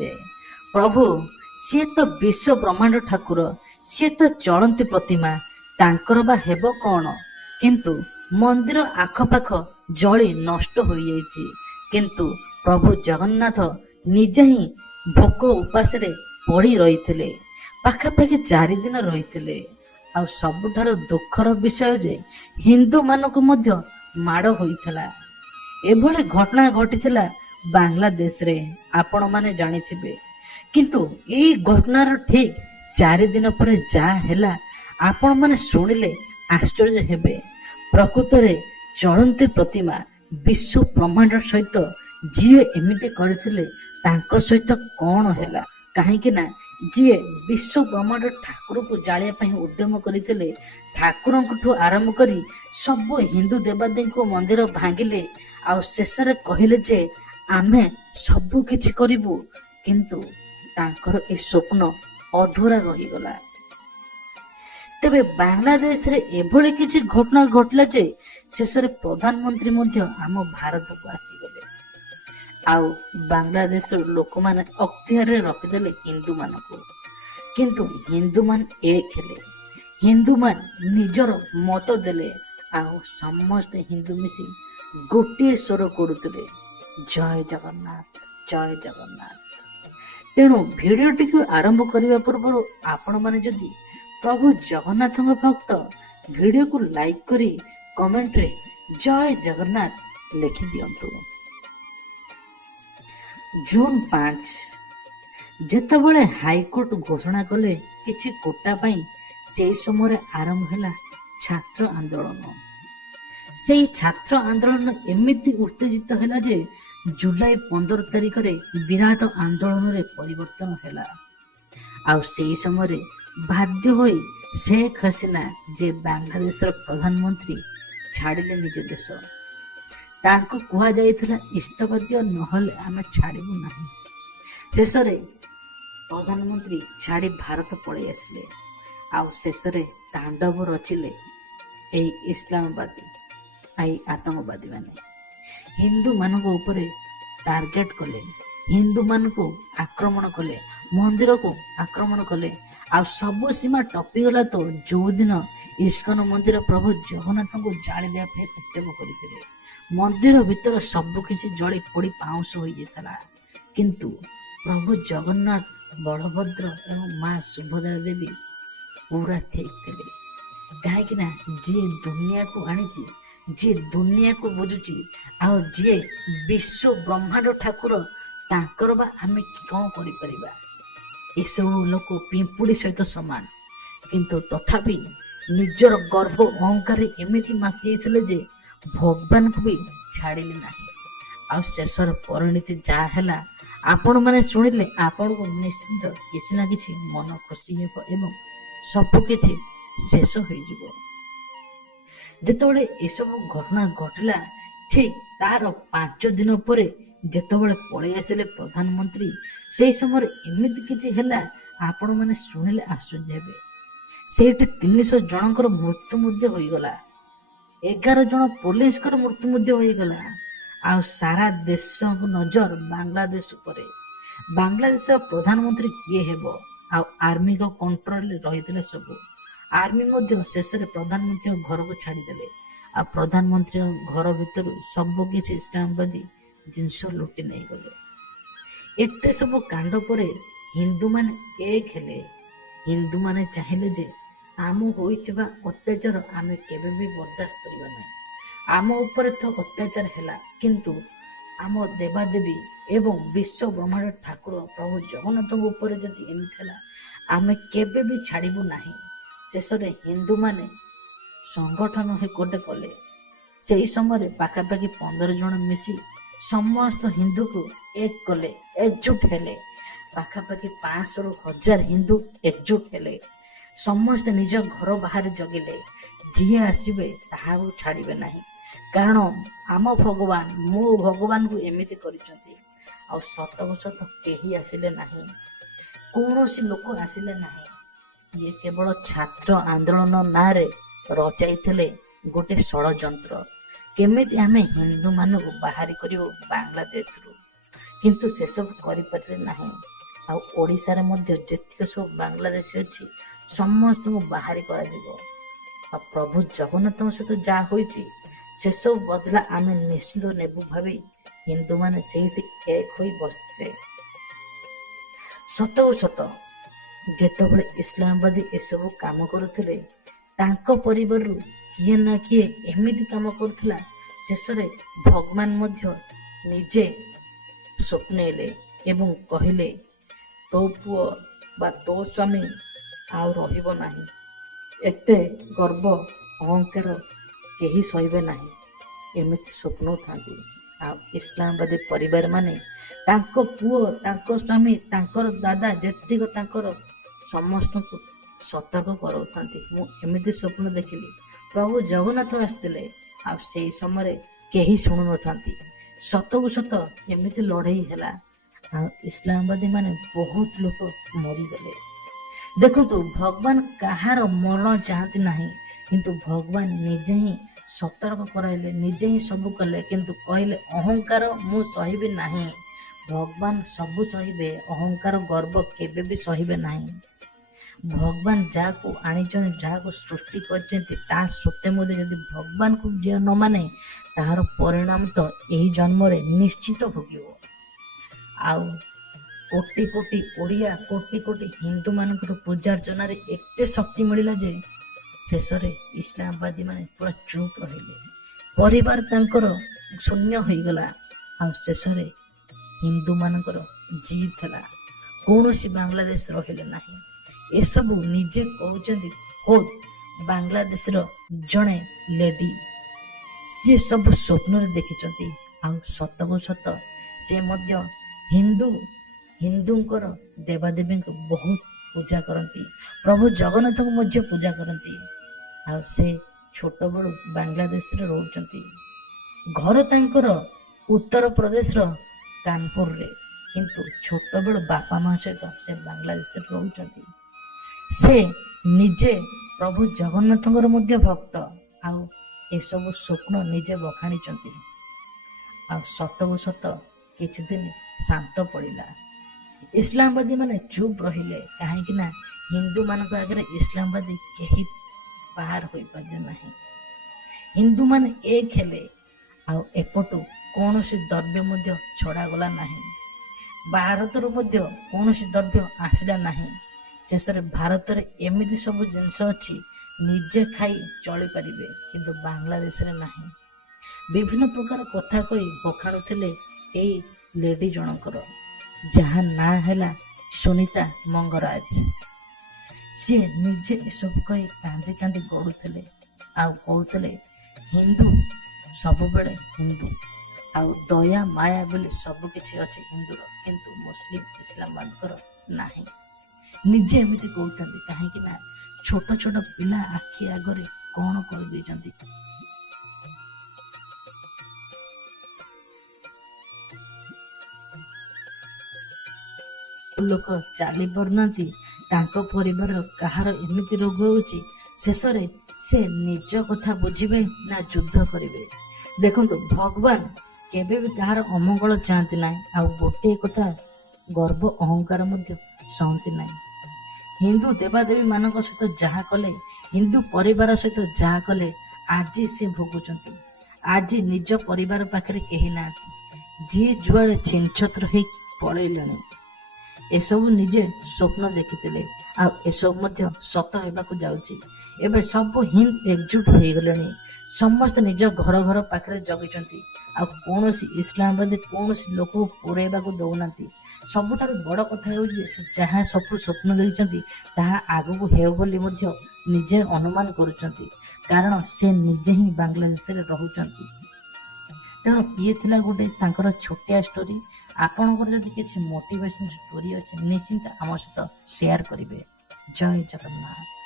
କହିଥିଲେ, ପ୍ରଭୁ ସିଏ ତ ବିଶ୍ୱ ବ୍ରହ୍ମାଣ୍ଡ ଠାକୁର, ସିଏ ତ ଚଳନ୍ତି ପ୍ରତିମା, ତାଙ୍କର ବା ହେବ କଣ? କିନ୍ତୁ ମନ୍ଦିର ଆଖପାଖ ଜଳି ନଷ୍ଟ ହୋଇଯାଇଛି। କିନ୍ତୁ ପ୍ରଭୁ ଜଗନ୍ନାଥ ନିଜେ ହିଁ ଭୋକ ଉପାସରେ ପଡ଼ି ରହିଥିଲେ, ପାଖାପାଖି 4 ଦିନ ରହିଥିଲେ। ଆଉ ସବୁଠାରୁ ଦୁଃଖର ବିଷୟ ଯେ ହିନ୍ଦୁ ମାନଙ୍କୁ ମଧ୍ୟ ମାଡ଼ ହୋଇଥିଲା। ଏଭଳି ଘଟଣା ଘଟିଥିଲା ବାଂଲାଦେଶରେ, ଆପଣମାନେ ଜାଣିଥିବେ। କିନ୍ତୁ ଏଇ ଘଟଣାର ଠିକ 4 ଦିନ ପରେ ଯାହା ହେଲା, ଆପଣମାନେ ଶୁଣିଲେ ଆଶ୍ଚର୍ଯ୍ୟ ହେବେ। ପ୍ରକୃତରେ ଚଳନ୍ତି ପ୍ରତିମା ବିଶ୍ୱ ବ୍ରହ୍ମାଣ୍ଡ ସହିତ ଯିଏ ଏମିତି କରିଥିଲେ, ତାଙ୍କ ସହିତ କଣ ହେଲା? କାହିଁକି ନା ଯିଏ ବିଶ୍ୱ ବ୍ରହ୍ମାଣ୍ଡ ଠାକୁରକୁ ଜାଳିବା ପାଇଁ ଉଦ୍ୟମ କରିଥିଲେ, ଠାକୁରଙ୍କଠୁ ଆରମ୍ଭ କରି ସବୁ ହିନ୍ଦୁ ଦେବାଦେବୀଙ୍କ ମନ୍ଦିର ଭାଙ୍ଗିଲେ, ଆଉ ଶେଷରେ କହିଲେ ଯେ ଆମେ ସବୁ କିଛି କରିବୁ, କିନ୍ତୁ ତାଙ୍କର ଏ ସ୍ୱପ୍ନ ଅଧୁରା ରହିଗଲା। ତେବେ ବାଂଲାଦେଶରେ ଏଭଳି କିଛି ଘଟଣା ଘଟିଲା ଯେ ଶେଷରେ ପ୍ରଧାନମନ୍ତ୍ରୀ ମଧ୍ୟ ଆମ ଭାରତକୁ ଆସିଗଲେ। ଆଉ ବାଂଲାଦେଶର ଲୋକମାନେ ଅକ୍ତିଆରରେ ରଖିଦେଲେ ହିନ୍ଦୁମାନଙ୍କୁ। କିନ୍ତୁ ହିନ୍ଦୁମାନେ ଏକ ହେଲେ, ହିନ୍ଦୁମାନେ ନିଜର ମତ ଦେଲେ, ଆଉ ସମସ୍ତେ ହିନ୍ଦୁ ମିଶି ଗୋଟିଏ ସ୍ୱର କରୁଥିଲେ, ଜୟ ଜଗନ୍ନାଥ, ଜୟ ଜଗନ୍ନାଥ। ତେଣୁ ଭିଡ଼ିଓଟିକୁ ଆରମ୍ଭ କରିବା ପୂର୍ବରୁ ଆପଣମାନେ ଯଦି ପ୍ରଭୁ ଜଗନ୍ନାଥଙ୍କ ଭକ୍ତ, ଭିଡ଼ିଓକୁ ଲାଇକ୍ କରି କମେଣ୍ଟରେ ଜୟ ଜଗନ୍ନାଥ ଲେଖିଦିଅନ୍ତୁ। ଜୁନ 5 ଯେତେବେଳେ ହାଇକୋର୍ଟ ଘୋଷଣା କଲେ କିଛି କୋଟା ପାଇଁ, ସେହି ସମୟରେ ଆରମ୍ଭ ହେଲା ଛାତ୍ର ଆନ୍ଦୋଳନ। ସେଇ ଛାତ୍ର ଆନ୍ଦୋଳନ ଏମିତି ଉତ୍ତେଜିତ ହେଲା ଯେ ଜୁଲାଇ 15 ତାରିଖରେ ବିରାଟ ଆନ୍ଦୋଳନରେ ପରିବର୍ତ୍ତନ ହେଲା। ଆଉ ସେହି ସମୟରେ ବାଧ୍ୟ ହୋଇ ଶେଖ ହାସିନା, ଯେ ବାଂଲାଦେଶର ପ୍ରଧାନମନ୍ତ୍ରୀ, ଛାଡ଼ିଲେ ନିଜ ଦେଶ। ତାଙ୍କୁ କୁହାଯାଇଥିଲା ଇସ୍ତଫା ଦିଅ, ନହେଲେ ଆମେ ଛାଡ଼ିବୁ ନାହିଁ। ଶେଷରେ ପ୍ରଧାନମନ୍ତ୍ରୀ ଛାଡ଼ି ଭାରତ ପଳେଇ ଆସିଲେ। ଆଉ ଶେଷରେ ତାଣ୍ଡବ ରଚିଲେ ଏଇ ଇସଲାମବାଦୀ, ଏଇ ଆତଙ୍କବାଦୀ ମାନେ। ହିନ୍ଦୁମାନଙ୍କ ଉପରେ ଟାର୍ଗେଟ କଲେ, ହିନ୍ଦୁମାନଙ୍କୁ ଆକ୍ରମଣ କଲେ, ମନ୍ଦିରକୁ ଆକ୍ରମଣ କଲେ। ଆଉ ସବୁ ସୀମା ଟପିଗଲା ତ ଯୋଉଦିନ ଇସ୍କନ ମନ୍ଦିର ପ୍ରଭୁ ଜଗନ୍ନାଥଙ୍କୁ ଜାଳି ଦେବା ପାଇଁ ଉଦ୍ୟମ କରିଥିଲେ। ମନ୍ଦିର ଭିତର ସବୁ କିଛି ଜଳି ପୋଡ଼ି ପାଉଁଶ ହୋଇଯାଇଥିଲା। କିନ୍ତୁ ପ୍ରଭୁ ଜଗନ୍ନାଥ, ବଳଭଦ୍ର ଏବଂ ମା ସୁଭଦ୍ରା ଦେବୀ ପୁରା ଠିକ ଥିଲେ। କାହିଁକି ନା ଯିଏ ଦୁନିଆକୁ ଆଣିଛି, ଯିଏ ଦୁନିଆକୁ ବୁଝୁଛି, ଆଉ ଯିଏ ବିଶ୍ୱ ବ୍ରହ୍ମାଣ୍ଡ ଠାକୁର, ତାଙ୍କର ବା ଆମେ କଣ କରିପାରିବା? ଏସବୁ ଲୋକ ପିମ୍ପୁଡ଼ି ସହିତ ସମାନ। କିନ୍ତୁ ତଥାପି ନିଜର ଗର୍ବ ଅହଙ୍କାର ଏମିତି ମାତି ଯାଇଥିଲେ ଯେ ଭଗବାନଙ୍କୁ ବି ଛାଡ଼ିଲେ ନାହିଁ। ଆଉ ଶେଷର ପରିଣତି ଯାହା ହେଲା, ଆପଣମାନେ ଶୁଣିଲେ ଆପଣଙ୍କୁ ନିଶ୍ଚିନ୍ତ କିଛି ନା କିଛି ମନ ଖୁସି ହେବ ଏବଂ ସବୁ କିଛି ଶେଷ ହୋଇଯିବ। ଯେତେବେଳେ ଏସବୁ ଘଟଣା ଘଟିଲା, ଠିକ ତାର 5 ଦିନ ପରେ ଯେତେବେଳେ ପଳେଇ ଆସିଲେ ପ୍ରଧାନମନ୍ତ୍ରୀ, ସେଇ ସମୟରେ ଏମିତି କିଛି ହେଲା, ଆପଣମାନେ ଶୁଣିଲେ ଆଶ୍ଚର୍ଯ୍ୟ ହେବେ। ସେଇଠି 300 ଜଣଙ୍କର ମୃତ୍ୟୁ ମଧ୍ୟ ହୋଇଗଲା, 11 ଜଣ ପୋଲିସଙ୍କର ମୃତ୍ୟୁ ମଧ୍ୟ ହୋଇଗଲା। ଆଉ ସାରା ଦେଶଙ୍କ ନଜର ବାଂଲାଦେଶ ଉପରେ। ବାଂଲାଦେଶର ପ୍ରଧାନମନ୍ତ୍ରୀ କିଏ ହେବ? ଆଉ ଆର୍ମିଙ୍କ କଣ୍ଟ୍ରୋଲରେ ରହିଥିଲେ ସବୁ। ଆର୍ମି ମଧ୍ୟ ଶେଷରେ ପ୍ରଧାନମନ୍ତ୍ରୀଙ୍କ ଘରକୁ ଛାଡ଼ିଦେଲେ। ଆଉ ପ୍ରଧାନମନ୍ତ୍ରୀଙ୍କ ଘର ଭିତରୁ ସବୁ କିଛି ଇସଲାମବାଦୀ ଜିନିଷ ଲୁଟି ନେଇଗଲେ। ଏତେ ସବୁ କାଣ୍ଡ ପରେ ହିନ୍ଦୁମାନେ ଏକ ହେଲେ। ହିନ୍ଦୁମାନେ ଚାହିଁଲେ ଯେ ଆମ ହୋଇଥିବା ଅତ୍ୟାଚାର ଆମେ କେବେ ବି ବରଦାସ୍ତ କରିବା ନାହିଁ। ଆମ ଉପରେ ତ ଅତ୍ୟାଚାର ହେଲା, କିନ୍ତୁ ଆମ ଦେବାଦେବୀ ଏବଂ ବିଶ୍ୱ ବ୍ରହ୍ମାଣ୍ଡ ଠାକୁର ପ୍ରଭୁ ଜଗନ୍ନାଥଙ୍କ ଉପରେ ଯଦି ଏମିତି ହେଲା, ଆମେ କେବେ ବି ଛାଡ଼ିବୁ ନାହିଁ। ଶେଷରେ ହିନ୍ଦୁମାନେ ସଂଗଠନ ଗୋଟେ କଲେ। ସେହି ସମୟରେ ପାଖାପାଖି 15 ଜଣ ମିଶି ସମସ୍ତ ହିନ୍ଦୁକୁ ଏକ କଲେ, ଏକଜୁଟ ହେଲେ। ପାଖାପାଖି 500ରୁ 1000 ହିନ୍ଦୁ ଏକଜୁଟ ହେଲେ। ସମସ୍ତେ ନିଜ ଘର ବାହାରେ ଜଗିଲେ, ଯିଏ ଆସିବେ ତାହାକୁ ଛାଡ଼ିବେ ନାହିଁ। କାରଣ ଆମ ଭଗବାନ, ମୋ ଭଗବାନଙ୍କୁ ଏମିତି କରିଛନ୍ତି। ଆଉ ସତକୁ ସତ କେହି ଆସିଲେ ନାହିଁ, କୌଣସି ଲୋକ ଆସିଲେ ନାହିଁ। ଇଏ କେବଳ ଛାତ୍ର ଆନ୍ଦୋଳନ ନାଁରେ ରଚାଇଥିଲେ ଗୋଟେ ଷଡ଼ଯନ୍ତ୍ର। କେମିତି ଆମେ ହିନ୍ଦୁମାନଙ୍କୁ ବାହାରି କରିବୁ ବାଂଲାଦେଶରୁ, କିନ୍ତୁ ସେସବୁ କରିପାରିଲେ ନାହିଁ। ଆଉ ଓଡ଼ିଶାରେ ମଧ୍ୟ ଯେତିକ ସବୁ ବାଂଲାଦେଶୀ ଅଛି ସମସ୍ତଙ୍କୁ ବାହାରି କରାଯିବ। ଆଉ ପ୍ରଭୁ ଜଗନ୍ନାଥଙ୍କ ସହିତ ଯାହା ହୋଇଛି ସେସବୁ ବଦଲା ଆମେ ନିଶ୍ଚିତ ନେବୁ ଭାବି ହିନ୍ଦୁମାନେ ସେଇଠି ଏକ ହୋଇ ବସିଥିଲେ। ସତକୁ ସତ ଯେତେବେଳେ ଇସଲାମବାଦୀ ଏସବୁ କାମ କରୁଥିଲେ ତାଙ୍କ ପରିବାରରୁ କିଏ ନା କିଏ ଏମିତି କାମ କରୁଥିଲା, ଶେଷରେ ଭଗବାନ ମଧ୍ୟ ନିଜେ ସ୍ୱପ୍ନେଇଲେ ଏବଂ କହିଲେ ତୋ ପୁଅ ବା ତୋ ସ୍ୱାମୀ ଆଉ ରହିବ ନାହିଁ। ଏତେ ଗର୍ବ ଅହଙ୍କାର କେହି ସହିବେ ନାହିଁ, ଏମିତି ସ୍ୱପ୍ନଉଥାନ୍ତି। ଆଉ ଇସଲାମବାଦୀ ପରିବାର ମାନେ ତାଙ୍କ ପୁଅ, ତାଙ୍କ ସ୍ୱାମୀ, ତାଙ୍କର ଦାଦା ଯେତିକ ତାଙ୍କର ସମସ୍ତଙ୍କୁ ସତର୍କ କରାଉଥାନ୍ତି। ମୁଁ ଏମିତି ସ୍ୱପ୍ନ ଦେଖିଲି, ପ୍ରଭୁ ଜଗନ୍ନାଥ ଆସିଥିଲେ ଆଉ ସେଇ ସମୟରେ କେହି ଶୁଣୁନଥାନ୍ତି। ସତକୁ ସତ ଏମିତି ଲଢ଼େଇ ହେଲା ଆଉ ଇସଲାମବାଦୀ ମାନେ ବହୁତ ଲୋକ ମରିଗଲେ। ଦେଖନ୍ତୁ, ଭଗବାନ କାହାର ମରଣ ଚାହାନ୍ତି ନାହିଁ, କିନ୍ତୁ ଭଗବାନ ନିଜେ ହିଁ ସତର୍କ କରାଇଲେ, ନିଜେ ହିଁ ସବୁ କଲେ, କିନ୍ତୁ କହିଲେ ଅହଙ୍କାର ମୁଁ ସହିବି ନାହିଁ। ଭଗବାନ ସବୁ ସହିବେ, ଅହଙ୍କାର ଗର୍ବ କେବେ ବି ସହିବେ ନାହିଁ। ଭଗବାନ ଯାହାକୁ ଆଣିଛନ୍ତି, ଯାହାକୁ ସୃଷ୍ଟି କରିଛନ୍ତି, ତା ସତ୍ତ୍ୱେ ମଧ୍ୟ ଯଦି ଭଗବାନଙ୍କୁ ଯିଏ ନ ମାନେ ତାହାର ପରିଣାମ ତ ଏହି ଜନ୍ମରେ ନିଶ୍ଚିତ ଭୋଗିବ। ଆଉ କୋଟି କୋଟି ଓଡ଼ିଆ, କୋଟି କୋଟି ହିନ୍ଦୁମାନଙ୍କର ପୂଜାର୍ଚ୍ଚନାରେ ଏତେ ଶକ୍ତି ମିଳିଲା ଯେ ଶେଷରେ ଇସଲାମବାଦୀ ମାନେ ପୁରା ଚୁପ୍ ରହିଲେ। ପରିବାର ତାଙ୍କର ଶୂନ୍ୟ ହୋଇଗଲା ଆଉ ଶେଷରେ ହିନ୍ଦୁମାନଙ୍କର ଜିଦ୍ ହେଲା, କୌଣସି ବାଂଲାଦେଶ ରହିଲେ ନାହିଁ। ଏସବୁ ନିଜେ କହୁଛନ୍ତି ଖୋଦ୍ ବାଂଲାଦେଶର ଜଣେ ଲେଡି। ସିଏ ସବୁ ସ୍ୱପ୍ନରେ ଦେଖିଛନ୍ତି ଆଉ ସତକୁ ସତ ସେ ମଧ୍ୟ ହିନ୍ଦୁଙ୍କର ଦେବାଦେବୀଙ୍କୁ ବହୁତ ପୂଜା କରନ୍ତି, ପ୍ରଭୁ ଜଗନ୍ନାଥଙ୍କୁ ମଧ୍ୟ ପୂଜା କରନ୍ତି। ଆଉ ସେ ଛୋଟବେଳୁ ବାଂଲାଦେଶରେ ରହୁଛନ୍ତି। ଘର ତାଙ୍କର ଉତ୍ତରପ୍ରଦେଶର କାନପୁରରେ, କିନ୍ତୁ ଛୋଟବେଳୁ ବାପା ମା ସହିତ ସେ ବାଂଲାଦେଶରେ ରହୁଛନ୍ତି। ସେ ନିଜେ ପ୍ରଭୁ ଜଗନ୍ନାଥଙ୍କର ମଧ୍ୟ ଭକ୍ତ ଆଉ ଏସବୁ ସ୍ୱପ୍ନ ନିଜେ ବଖାଣିଛନ୍ତି। ଆଉ ସତକୁ ସତ କିଛି ଦିନ ଶାନ୍ତ ପଡ଼ିଲା। ଇସଲାମବାଦୀ ମାନେ ଚୁପ୍ ରହିଲେ, କାହିଁକି ନା ହିନ୍ଦୁମାନଙ୍କ ଆଗରେ ଇସଲାମବାଦୀ କେହି ପାର ହୋଇପାରିଲେ ନାହିଁ। ହିନ୍ଦୁମାନେ ଏକ ହେଲେ ଆଉ ଏପଟୁ କୌଣସି ଦ୍ରବ୍ୟ ମଧ୍ୟ ଛଡ଼ାଗଲା ନାହିଁ। ଭାରତରୁ ମଧ୍ୟ କୌଣସି ଦ୍ରବ୍ୟ ଆସିଲା ନାହିଁ। ଶେଷରେ ଭାରତରେ ଏମିତି ସବୁ ଜିନିଷ ଅଛି ନିଜେ ଖାଇ ଚଳିପାରିବେ, କିନ୍ତୁ ବାଂଲାଦେଶରେ ନାହିଁ। ବିଭିନ୍ନ ପ୍ରକାର କଥା କହି ବଖାଣୁଥିଲେ ଏଇ ଲେଡି ଜଣଙ୍କର, ଯାହା ନାଁ ହେଲା ସୁନିତା ମଙ୍ଗରାଜ। ସିଏ ନିଜେ ଏସବୁ କହି କାନ୍ଦି କାନ୍ଦି ଗଡ଼ୁଥିଲେ ଆଉ କହୁଥିଲେ ହିନ୍ଦୁ ସବୁବେଳେ ହିନ୍ଦୁ, ଆଉ ଦୟା ମାୟା ବୋଲି ସବୁ କିଛି ଅଛି ହିନ୍ଦୁର, କିନ୍ତୁ ମୁସଲିମ ଇସଲାମଙ୍କର ନାହିଁ। ନିଜେ ଏମିତି କହୁଛନ୍ତି, କାହିଁକି ନା ଛୋଟ ଛୋଟ ପିଲା ଆଖି ଆଗରେ କଣ କରିଦେଇଛନ୍ତି। ଲୋକ ଚାଲି ପାରୁନାହାନ୍ତି, ତାଙ୍କ ପରିବାର କାହାର ଏମିତି ରୋଗ ହେଉଛି, ଶେଷରେ ସେ ନିଜ କଥା ବୁଝିବେ ନା ଯୁଦ୍ଧ କରିବେ। ଦେଖନ୍ତୁ, ଭଗବାନ କେବେ ବି କାହାର ଅମଙ୍ଗଳ ଚାହାନ୍ତି ନାହିଁ, ଆଉ ଗୋଟିଏ କଥା ଗର୍ବ ଅହଙ୍କାର ମଧ୍ୟ ସହନ୍ତି ନାହିଁ। ହିନ୍ଦୁ ଦେବାଦେବୀ ମାନଙ୍କ ସହିତ ଯାହା କଲେ, ହିନ୍ଦୁ ପରିବାର ସହିତ ଯାହା କଲେ, ଆଜି ସେ ଭୋଗୁଛନ୍ତି। ଆଜି ନିଜ ପରିବାର ପାଖରେ କେହି ନାହାନ୍ତି, ଯିଏ ଯୁଆଡ଼େ ଛିନଛତ୍ର ହେଇକି ପଳେଇଲେଣି। ଏସବୁ ନିଜେ ସ୍ୱପ୍ନ ଦେଖିଥିଲେ ଆଉ ଏସବୁ ମଧ୍ୟ ସତ ହେବାକୁ ଯାଉଛି। ଏବେ ସବୁ ହିନ୍ଦୁ ଏକଜୁଟ ହୋଇଗଲେଣି, ସମସ୍ତେ ନିଜ ଘର ଘର ପାଖରେ ଜଗିଛନ୍ତି ଆଉ କୌଣସି ଇସଲାମବାଦୀ କୌଣସି ଲୋକକୁ ପୁରେଇବାକୁ ଦଉନାହାନ୍ତି। ସବୁଠାରୁ ବଡ଼ କଥା ହେଉଛି ସେ ଯାହା ସବୁ ସ୍ୱପ୍ନ ଦେଖିଛନ୍ତି ତାହା ଆଗକୁ ହେଉ ବୋଲି ମଧ୍ୟ ନିଜେ ଅନୁମାନ କରୁଛନ୍ତି, କାରଣ ସେ ନିଜେ ହିଁ ବାଂଲାଦେଶରେ ରହୁଛନ୍ତି। ତେଣୁ ଇଏ ଥିଲା ଗୋଟେ ତାଙ୍କର ଛୋଟିଆ ଷ୍ଟୋରି। ଆପଣଙ୍କର ଯଦି କିଛି ମୋଟିଭେସନ ଷ୍ଟୋରି ଅଛି ନିଶ୍ଚିନ୍ତ ଆମ ସହିତ ସେୟାର କରିବେ। ଜୟ ଜଗନ୍ନାଥ।